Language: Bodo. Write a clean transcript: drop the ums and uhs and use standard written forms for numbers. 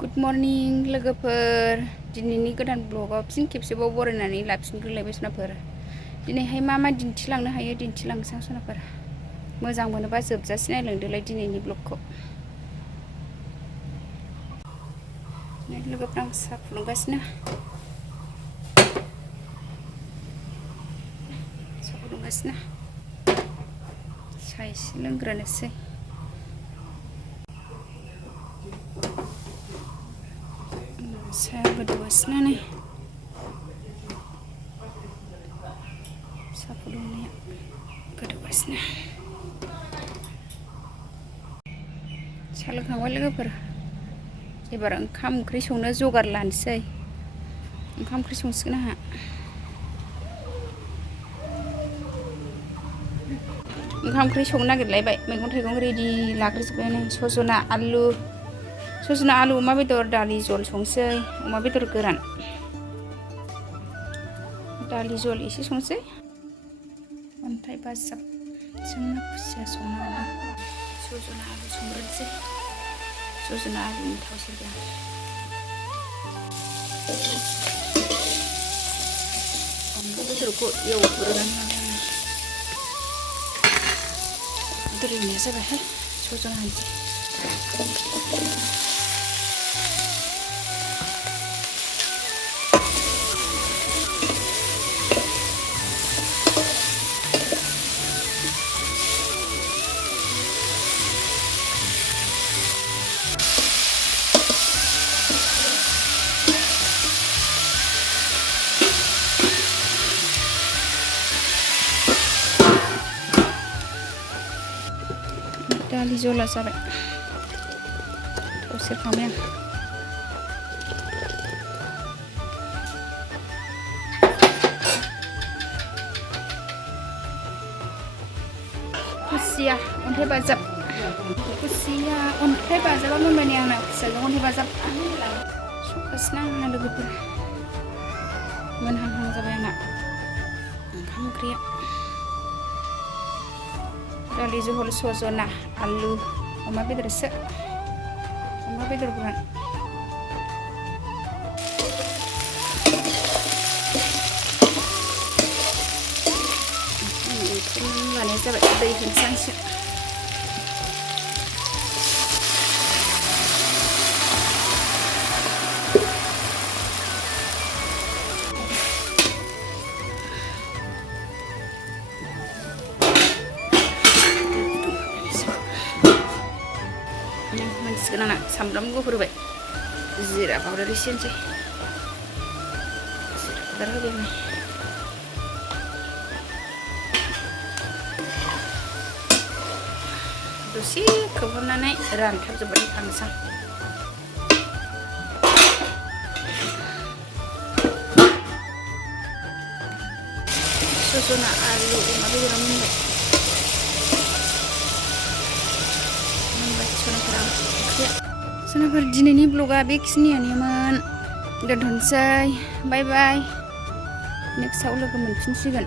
गुड मर्निं लोगोफोर दिनैनि गोदान ब्लगाव फिन खेबसेबाव बरायनानै लाफिनग्रोलायबाय सनाफोर दिनैहाय मा दिन्थिलांनो हायो दिन्थिलांनोसै सनाफोर मोजां मोनोबा जोबजासे नायलांदोलाय दिनैनि ब्लगखौ लोगोफोर आं साहा फुदुंगासिनो साहा एसे लोंग्रोनोसै साहा गोदौगासिनो नै साहा फुदुंनाया गोदौगासिनो साहा लोंखांबाय लोगोफोर एबार ओंखाम ओंख्रि संनो जगार लानोसै ओंखाम ओंख्रि संसिगोन आंहा ओंखाम ओंख्रि संनो नागिरलायबाय मैगं थाइगं रेडि लाग्रोजोब्बाय नै सजना आलु अमा बेदर दालि जल संसै अमा बेदर गोरान दालि जल एसे संसै अन्थाइ बाजाब जोंना खुसिया संनांगौ सजना आलु संग्रोनोसै सजना आलुनि थाव सेरबाय अमा बेदरखौ एवग्रोनानै बेदर एवनाया जाबायहाय सजना हानसै दालि जला जाबाय थाव सेरखांबाय आं खुसिया अन्थाइ बाजाब बाजाबा मोनबाय नै आंना खुसियाजों अन्थाइ बाजाब संगासिनो आंना लोगोफोर मोनहांहां जाबाय आंना ओंखाम ओंख्रिया दालि जहल सजना आलु अमा बेदरसो अमा बेदर गोरान लानाय जाबाय दै होनसांसो मोनसिगोन आंना सामब्राम गुफुर होबाय जिरा पाउडार एसे होनसै जिरा पाउडार होबाय आङो दसे खोबहाबनानै रानथाबजोबबाथाय खांसां सजना आलु अमा बेदरा मोनबाय सोनाफोर दिनैनि ब्लगा बेखिनियानोमोन दोनथ'नोसै बाय बाय नेक्स्टआव लोगो मोनफिनसिगोन।